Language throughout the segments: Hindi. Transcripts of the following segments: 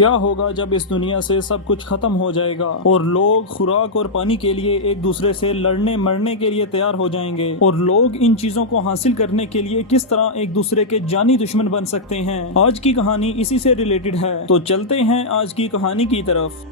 क्या होगा जब इस दुनिया से सब कुछ खत्म हो जाएगा और लोग खुराक और पानी के लिए एक दूसरे से लड़ने मरने के लिए तैयार हो जाएंगे और लोग इन चीजों को हासिल करने के लिए किस तरह एक दूसरे के जानी दुश्मन बन सकते हैं। आज की कहानी इसी से रिलेटेड है, तो चलते हैं आज की कहानी की तरफ।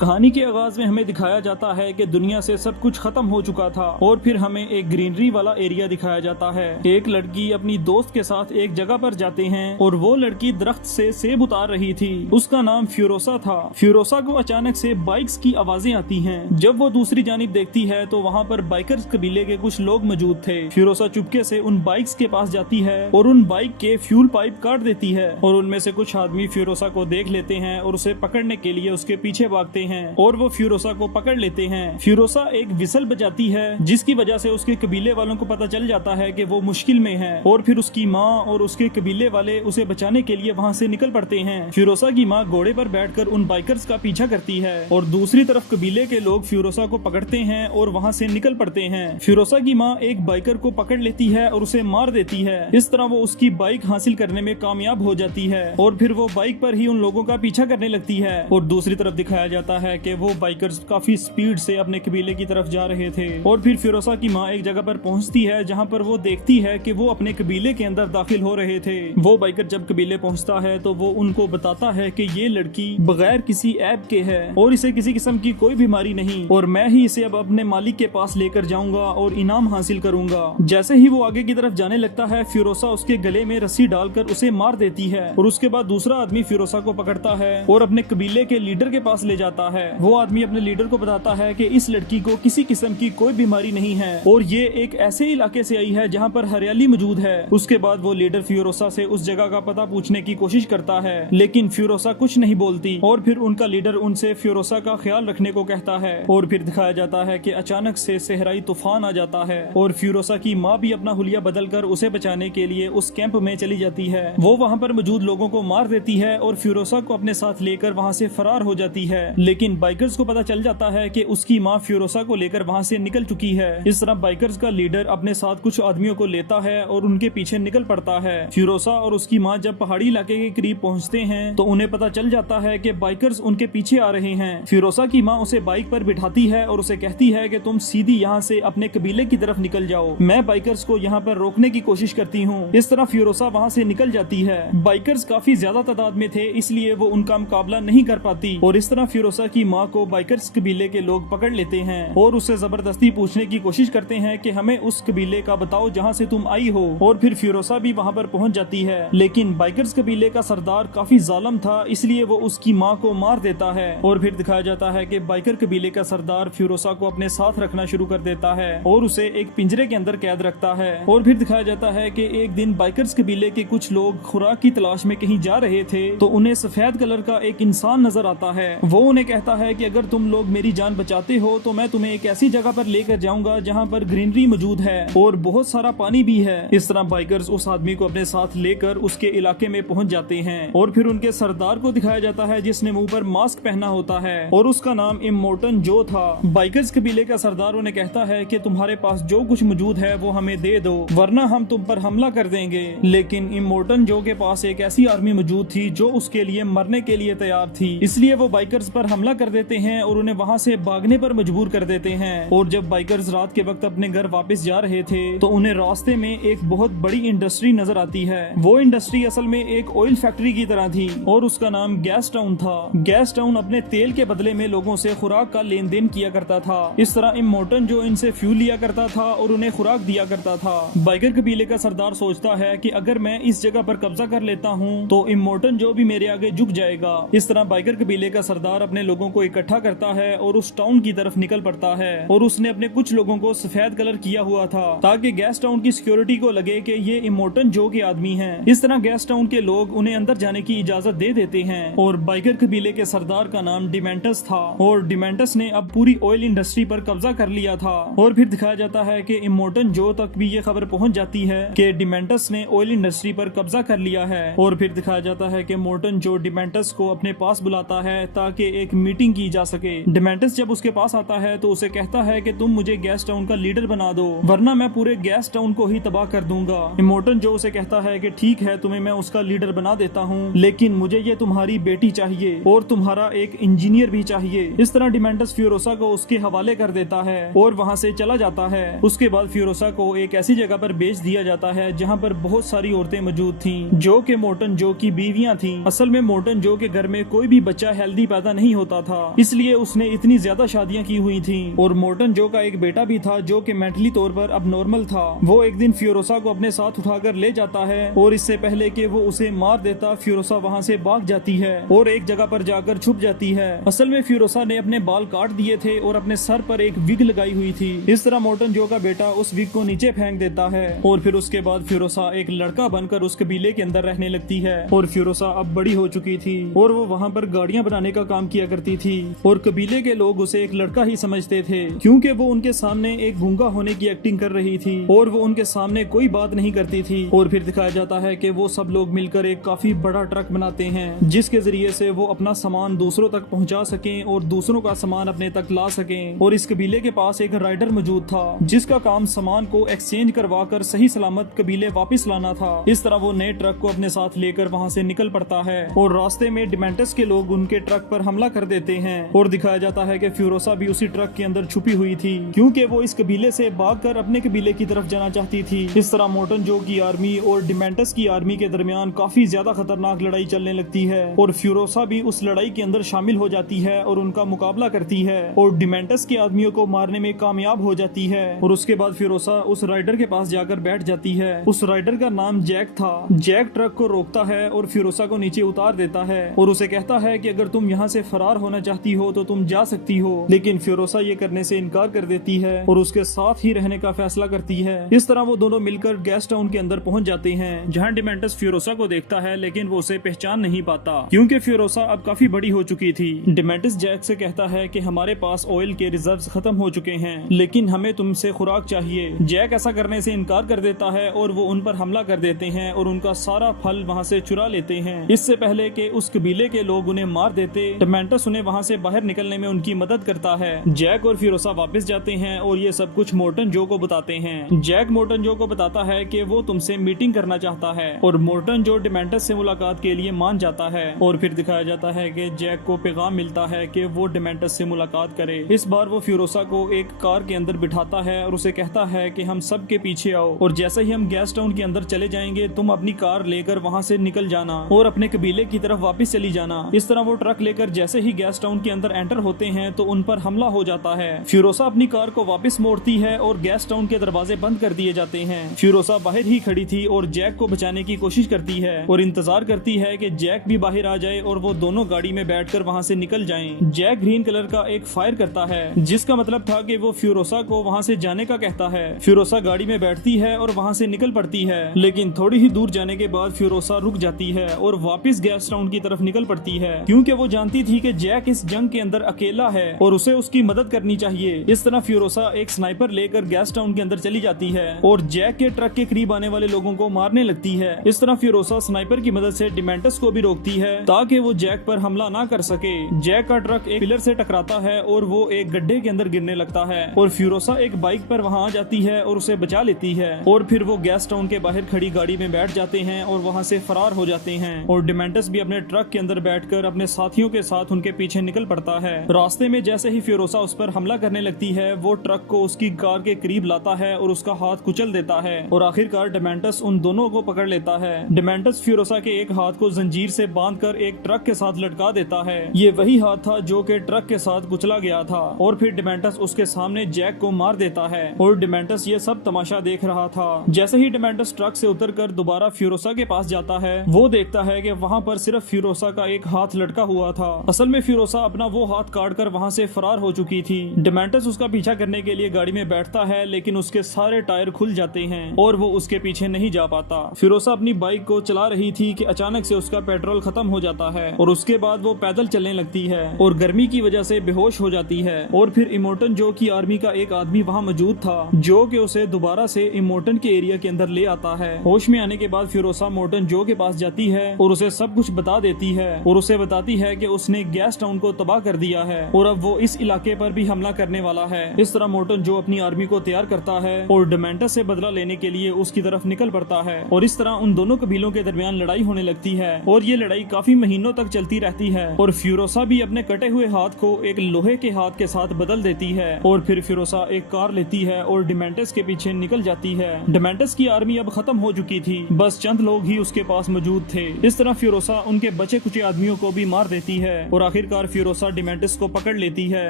कहानी के आगाज में हमें दिखाया जाता है कि दुनिया से सब कुछ खत्म हो चुका था और फिर हमें एक ग्रीनरी वाला एरिया दिखाया जाता है। एक लड़की अपनी दोस्त के साथ एक जगह पर जाते हैं और वो लड़की दरख्त से सेब उतार रही थी। उसका नाम फिरोसा था। फिरोसा को अचानक से बाइक्स की आवाजें आती हैं। जब वो दूसरी जानिब देखती है तो वहाँ पर बाइकर्स कबीले के कुछ लोग मौजूद थे। फिरोसा चुपके से उन बाइक्स के पास जाती है और उन बाइक के फ्यूल पाइप काट देती है और उनमें से कुछ आदमी फिरोसा को देख लेते हैं और उसे पकड़ने के लिए उसके पीछे भागते हैं और वो फिरोसा को पकड़ लेते हैं। फिरोसा एक विसल बजाती है जिसकी वजह से उसके कबीले वालों को पता चल जाता है कि वो मुश्किल में है और फिर उसकी माँ और उसके कबीले वाले उसे बचाने के लिए वहाँ से निकल पड़ते हैं। फिरोसा की माँ घोड़े पर बैठकर उन बाइकर्स का पीछा करती है और दूसरी तरफ कबीले के लोग फिरोसा को पकड़ते हैं और वहाँ से निकल पड़ते हैं। फिरोसा की माँ एक बाइकर को पकड़ लेती है और उसे मार देती है। इस तरह वो उसकी बाइक हासिल करने में कामयाब हो जाती है और फिर वो बाइक पर ही उन लोगों का पीछा करने लगती है। और दूसरी तरफ दिखाया जाता है कि वो बाइकर्स काफी स्पीड से अपने कबीले की तरफ जा रहे थे और फिर फिरोसा की माँ एक जगह पर पहुंचती है जहां पर वो देखती है कि वो अपने कबीले के अंदर दाखिल हो रहे थे। वो बाइकर जब कबीले पहुंचता है तो वो उनको बताता है कि ये लड़की बगैर किसी ऐब के है और इसे किसी किस्म की कोई बीमारी नहीं और मैं ही इसे अब अपने मालिक के पास लेकर जाऊंगा और इनाम हासिल करूंगा। जैसे ही वो आगे की तरफ जाने लगता है फिरोसा उसके गले में रस्सी डालकर उसे मार देती है और उसके बाद दूसरा आदमी फिरोसा को पकड़ता है और अपने कबीले के लीडर के पास ले जाता है। वो आदमी अपने लीडर को बताता है कि इस लड़की को किसी किस्म की कोई बीमारी नहीं है और ये एक ऐसे इलाके से आई है जहाँ पर हरियाली मौजूद है। उसके बाद वो लीडर फिरोसा से उस जगह का पता पूछने की कोशिश करता है लेकिन फिरोसा कुछ नहीं बोलती और फिर उनका लीडर उनसे फिरोसा का ख्याल रखने को कहता है। और फिर दिखाया जाता है कि अचानक से सहराई तूफान आ जाता है और फिरोसा की माँ भी अपना हुलिया बदल कर उसे बचाने के लिए उस कैंप में चली जाती है। वो वहाँ पर मौजूद लोगों को मार देती है और फिरोसा को अपने साथ लेकर वहाँ से फरार हो जाती है। लेकिन बाइकर्स को पता चल जाता है कि उसकी माँ फिरोसा को लेकर वहाँ से निकल चुकी है। इस तरह बाइकर्स का लीडर अपने साथ कुछ आदमियों को लेता है और उनके पीछे निकल पड़ता है। फिरोसा और उसकी माँ जब पहाड़ी इलाके के करीब पहुँचते हैं तो उन्हें पता चल जाता है कि बाइकर्स उनके पीछे आ रहे हैं। फिरोसा की माँ उसे बाइक पर बिठाती है और उसे कहती है कि तुम सीधी यहाँ से अपने कबीले की तरफ निकल जाओ, मैं बाइकर्स को यहाँ पर रोकने की कोशिश करती हूँ। इस तरह फिरोसा वहाँ से निकल जाती है। बाइकर्स काफी ज्यादा तादाद में थे इसलिए वो उनका मुकाबला नहीं कर पाती और इस तरह फिरोसा की माँ को बाइकर्स कबीले के लोग पकड़ लेते हैं और उससे जबरदस्ती पूछने की कोशिश करते हैं कि हमें उस कबीले का बताओ जहां से तुम आई हो। और फिर फिरोसा भी वहां पर पहुंच जाती है लेकिन बाइकर्स कबीले का सरदार काफी जालिम था इसलिए वो उसकी माँ को मार देता है। और फिर दिखाया जाता है कि बाइकर कबीले का सरदार फिरोसा को अपने साथ रखना शुरू कर देता है और उसे एक पिंजरे के अंदर कैद रखता है। और फिर दिखाया जाता है कि एक दिन बाइकर्स कबीले के कुछ लोग खुराक की तलाश में कहीं जा रहे थे तो उन्हें सफेद कलर का एक इंसान नजर आता है। वो उन्हें कहता है कि अगर तुम लोग मेरी जान बचाते हो तो मैं तुम्हें एक ऐसी जगह पर लेकर जाऊंगा जहां पर ग्रीनरी मौजूद है और बहुत सारा पानी भी है। इस तरह बाइकर्स उस आदमी को अपने साथ लेकर उसके इलाके में पहुंच जाते हैं और फिर उनके सरदार को दिखाया जाता है जिसने मुंह पर मास्क पहना होता है और उसका नाम इमोर्टन जो था। बाइकर्स कबीले का सरदार उन्हें कहता है कि तुम्हारे पास जो कुछ मौजूद है वो हमें दे दो वरना हम तुम पर हमला कर देंगे। लेकिन इमोर्टन जो के पास एक ऐसी आर्मी मौजूद थी जो उसके लिए मरने के लिए तैयार थी इसलिए वो बाइकर्स पर हमला कर देते हैं और उन्हें वहाँ से भागने पर मजबूर कर देते हैं। और जब बाइकर्स रात के वक्त अपने घर वापस जा रहे थे तो उन्हें रास्ते में एक बहुत बड़ी इंडस्ट्री नजर आती है। वो इंडस्ट्री असल में एक ऑयल फैक्ट्री की तरह थी और उसका नाम गैस टाउन था। गैस टाउन अपने तेल के बदले में लोगों से खुराक का लेन देन किया करता था। इस तरह इमोर्टन जो इनसे फ्यूल लिया करता था और उन्हें खुराक दिया करता था। बाइकर कबीले का सरदार सोचता है कि अगर मैं इस जगह पर कब्जा कर लेता हूँ तो इमोर्टन जो भी मेरे आगे झुक जाएगा। इस तरह बाइकर कबीले का सरदार अपने लोगों को इकट्ठा करता है और उस टाउन की तरफ निकल पड़ता है और उसने अपने कुछ लोगों को सफेद कलर किया हुआ था ताकि गैस टाउन की सिक्योरिटी को लगे कि ये इमोर्टन जो के आदमी हैं। इस तरह गैस टाउन के लोग उन्हें अंदर जाने की इजाजत दे देते हैं और बाइकर कबीले के सरदार का नाम डिमेंटस था और डिमेंटस ने अब पूरी ऑयल इंडस्ट्री पर कब्जा कर लिया था। और फिर दिखाया जाता है कि इमोर्टन जो तक भी ये खबर पहुंच जाती है कि डिमेंटस ने ऑयल इंडस्ट्री पर कब्जा कर लिया है। और फिर दिखाया जाता है कि मोर्टन जो डिमेंटस को अपने पास बुलाता है ताकि एक मीटिंग की जा सके। डिमेंटस जब उसके पास आता है तो उसे कहता है कि तुम मुझे गैस टाउन का लीडर बना दो, वरना मैं पूरे गैस टाउन को ही तबाह कर दूंगा। इमोर्टन जो उसे कहता है कि ठीक है, तुम्हें मैं उसका लीडर बना देता हूँ, लेकिन मुझे ये तुम्हारी बेटी चाहिए और तुम्हारा एक इंजीनियर भी चाहिए। इस तरह डिमेंटस फ्यूरोसा को उसके हवाले कर देता है और वहाँ से चला जाता है। उसके बाद फ्यूरोसा को एक ऐसी जगह पर बेच दिया जाता है जहाँ पर बहुत सारी औरतें मौजूद थीं, जो कि मोर्टन जो की बीवियां थीं। असल में मोर्टन जो के घर में कोई भी बच्चा हेल्दी पैदा नहीं होता था, इसलिए उसने इतनी ज्यादा शादियां की हुई थीं। और मोर्टन जो का एक बेटा भी था जो कि मेंटली तौर पर अब नॉर्मल था। वो एक दिन फ्यूरोसा को अपने साथ उठाकर ले जाता है और इससे पहले कि वो उसे मार देता, फ्यूरोसा वहाँ से भाग जाती है और एक जगह पर जाकर छुप जाती है। असल में फ्यूरोसा ने अपने बाल काट दिए थे और अपने सर पर एक विग लगाई हुई थी। इस तरह मोर्टन जो का बेटा उस विग को नीचे फेंक देता है और फिर उसके बाद फ्यूरोसा एक लड़का बनकर उस कबीले के अंदर रहने लगती है। और फ्यूरोसा अब बड़ी हो चुकी थी और वो वहाँ पर गाड़ियाँ बनाने का काम किया करती थी और कबीले के लोग उसे एक लड़का ही समझते थे, क्योंकि वो उनके सामने एक गूंगा होने की एक्टिंग कर रही थी और वो उनके सामने कोई बात नहीं करती थी। और फिर दिखाया जाता है कि वो सब लोग मिलकर एक काफी बड़ा ट्रक बनाते हैं, जिसके जरिए से वो अपना सामान दूसरों तक पहुंचा सकें और दूसरों का सामान अपने तक ला सकें। और इस कबीले के पास एक राइडर मौजूद था जिसका काम सामान को एक्सचेंज करवा कर सही सलामत कबीले वापस लाना था। इस तरह वो नए ट्रक को अपने साथ लेकर वहाँ से निकल पड़ता है और रास्ते में डिमेंटस के लोग उनके ट्रक पर हमला कर देते हैं। और दिखाया जाता है कि फ्यूरोसा भी उसी ट्रक के अंदर छुपी हुई थी, क्योंकि वो इस कबीले से भागकर अपने कबीले की तरफ जाना चाहती थी। इस तरह मोर्टन जो की आर्मी और डिमेंटस की आर्मी के दरमियान काफी ज्यादा खतरनाक लड़ाई चलने लगती है और फ्यूरोसा भी उस लड़ाई के अंदर शामिल हो जाती है और उनका मुकाबला करती है और डिमेंटस के आदमियों को मारने में कामयाब हो जाती है। और उसके बाद फ्यूरोसा उस राइडर के पास जाकर बैठ जाती है। उस राइडर का नाम जैक था। जैक ट्रक को रोकता है और फ्यूरोसा को नीचे उतार देता है और उसे कहता है कि अगर तुम यहाँ से फरार होना चाहती हो तो तुम जा सकती हो, लेकिन फ्यूरोसा ये करने से इनकार कर देती है और उसके साथ ही रहने का फैसला करती है। इस तरह वो दोनों मिलकर गैस टाउन के अंदर पहुंच जाते हैं, जहाँ डिमेंटस फ्यूरोसा को देखता है, लेकिन वो उसे पहचान नहीं पाता क्योंकि फ्यूरोसा अब काफी बड़ी हो चुकी थी। डिमेंटस जैक से कहता है कि हमारे पास ऑयल के रिजर्व्स खत्म हो चुके हैं, लेकिन हमें तुमसे खुराक चाहिए। जैक ऐसा करने से इनकार कर देता है और वो उन पर हमला कर देते हैं और उनका सारा फल वहाँ से चुरा लेते हैं। इससे पहले कि उस कबीले के लोग उन्हें मार देते, डिमेंटस उन्हें वहाँ से बाहर निकलने में उनकी मदद करता है। जैक और फ्यूरोसा वापस जाते हैं और ये सब कुछ मोर्टन जो को बताते हैं। जैक मोर्टन जो को बताता है कि वो तुमसे मीटिंग करना चाहता है और मोर्टन जो डिमेंटस से मुलाकात के लिए मान जाता है। और फिर दिखाया जाता है कि जैक को पैगाम मिलता है कि वो डिमेंटस से मुलाकात करे। इस बार वो फ्यूरोसा को एक कार के अंदर बिठाता है और उसे कहता है कि हम सब के पीछे आओ और जैसे ही हम गैस टाउन के अंदर चले जाएंगे तुम अपनी कार लेकर वहाँ से निकल जाना और अपने कबीले की तरफ वापस चली जाना। इस तरह वो ट्रक लेकर जैसे ही गैस टाउन के अंदर एंटर होते हैं तो उन पर हमला हो जाता है। फ्यूरोसा अपनी कार को वापस मोड़ती है और गैस टाउन के दरवाजे बंद कर दिए जाते हैं। फ्यूरोसा बाहर ही खड़ी थी और जैक को बचाने की कोशिश करती है और इंतजार करती है कि जैक भी बाहर आ जाए और वो दोनों गाड़ी में बैठकर वहाँ से निकल जाएं। जैक ग्रीन कलर का एक फायर करता है, जिसका मतलब था कि वो फ्यूरोसा को वहाँ से जाने का कहता है। फ्यूरोसा गाड़ी में बैठती है और वहाँ से निकल पड़ती है, लेकिन थोड़ी ही दूर जाने के बाद फ्यूरोसा रुक जाती है और वापस गैस टाउन की तरफ निकल पड़ती है, क्योंकि वो जानती थी कि जैक इस जंग के अंदर अकेला है और उसे उसकी मदद करनी चाहिए। इस तरह फ्यूरोसा एक स्नाइपर लेकर गैस टाउन के अंदर चली जाती है और जैक के ट्रक के करीब आने वाले लोगों को मारने लगती है। इस तरह फ्यूरोसा स्नाइपर की मदद से डिमेंटस को भी रोकती है ताकि वो जैक पर हमला ना कर सके। जैक का ट्रक एक पिलर से टकराता है और वो एक गड्ढे के अंदर गिरने लगता है और फ्यूरोसा एक बाइक पर वहाँ आ जाती है और उसे बचा लेती है और फिर वो गैस टाउन के बाहर खड़ी गाड़ी में बैठ जाते हैं और वहाँ से फरार हो जाते हैं। और डिमेंटस भी अपने ट्रक के अंदर बैठकर अपने साथियों के साथ उनके पीछे निकल पड़ता है। रास्ते में जैसे ही फ्यूरोसा उस पर हमला करने लगती है वो ट्रक को उसकी कार के करीब लाता है और उसका हाथ कुचल देता है और आखिरकार डिमेंटस उन दोनों को पकड़ लेता है। डिमेंटस फ्यूरोसा के एक हाथ को जंजीर से बांधकर एक ट्रक के साथ लटका देता है। ये वही हाथ था जो कि ट्रक के साथ कुचला गया था और फिर डिमेंटस उसके सामने जैक को मार देता है और डिमेंटस ये सब तमाशा देख रहा था। जैसे ही डिमेंटस ट्रक से उतरकर दोबारा फ्यूरोसा के पास जाता है वो देखता है कि वहाँ पर सिर्फ फ्यूरोसा का एक हाथ लटका हुआ था। असल में फ्यूरोसा अपना वो हाथ काटकर वहाँ से फरार हो चुकी थी। डिमेंटस उसका पीछा करने के लिए गाड़ी में बैठता है, लेकिन उसके सारे टायर खुल जाते हैं और वो उसके पीछे नहीं जा पाता। फ्यूरोसा अपनी बाइक को चला रही थी कि अचानक से उसका पेट्रोल खत्म हो जाता है और उसके बाद वो पैदल चलने लगती है और गर्मी की वजह से बेहोश हो जाती है। और फिर इमोर्टन जो की आर्मी का एक आदमी वहाँ मौजूद था जो कि उसे दोबारा से इमोर्टन के एरिया के अंदर ले आता है। होश में आने के बाद फ्यूरोसा मोर्टन जो के पास जाती है और उसे सब कुछ बता देती है और उसे बताती है कि उसने गैस गैस टाउन को तबाह कर दिया है और अब वो इस इलाके पर भी हमला करने वाला है। इस तरह मोर्टन जो अपनी आर्मी को तैयार करता है और डेमेंटस से बदला लेने के लिए उसकी तरफ निकल पड़ता है और इस तरह उन दोनों कबीलों के दरमियान लड़ाई होने लगती है और ये लड़ाई काफी महीनों तक चलती रहती है और फिरोसा भी अपने कटे हुए हाथ को एक लोहे के हाथ के साथ बदल देती है और फिर फिरोसा एक कार लेती है और डेमेंटस के पीछे निकल जाती है। डेमेंटस की आर्मी अब खत्म हो चुकी थी, बस चंद लोग ही उसके पास मौजूद थे। इस तरह फिरोसा उनके बचे कुचे आदमियों को भी मार देती है और आखिरकार फिरोसा डेमेंटस को पकड़ लेती है।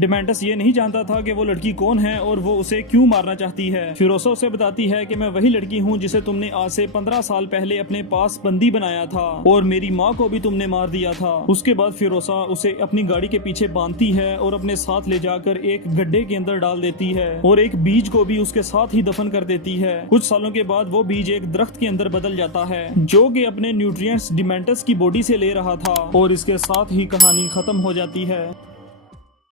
डेमेंटस ये नहीं जानता था कि वो लड़की कौन है और वो उसे क्यों मारना चाहती है। फिरोसा उसे बताती है कि मैं वही लड़की हूँ जिसे तुमने आज से 15 साल पहले अपने पास बंदी बनाया था और मेरी माँ को भी तुमने मार दिया था। उसके बाद फिरोसा उसे अपनी गाड़ी के पीछे बांधती है और अपने साथ ले जाकर एक गड्ढे के अंदर डाल देती है और एक बीज को भी उसके साथ ही दफन कर देती है। कुछ सालों के बाद वो बीज एक दरख्त के अंदर बदल जाता है जो कि अपने न्यूट्रिएंट्स डेमेंटस की बॉडी से ले रहा था और इसके साथ ही कहानी खत्म हो जाती है।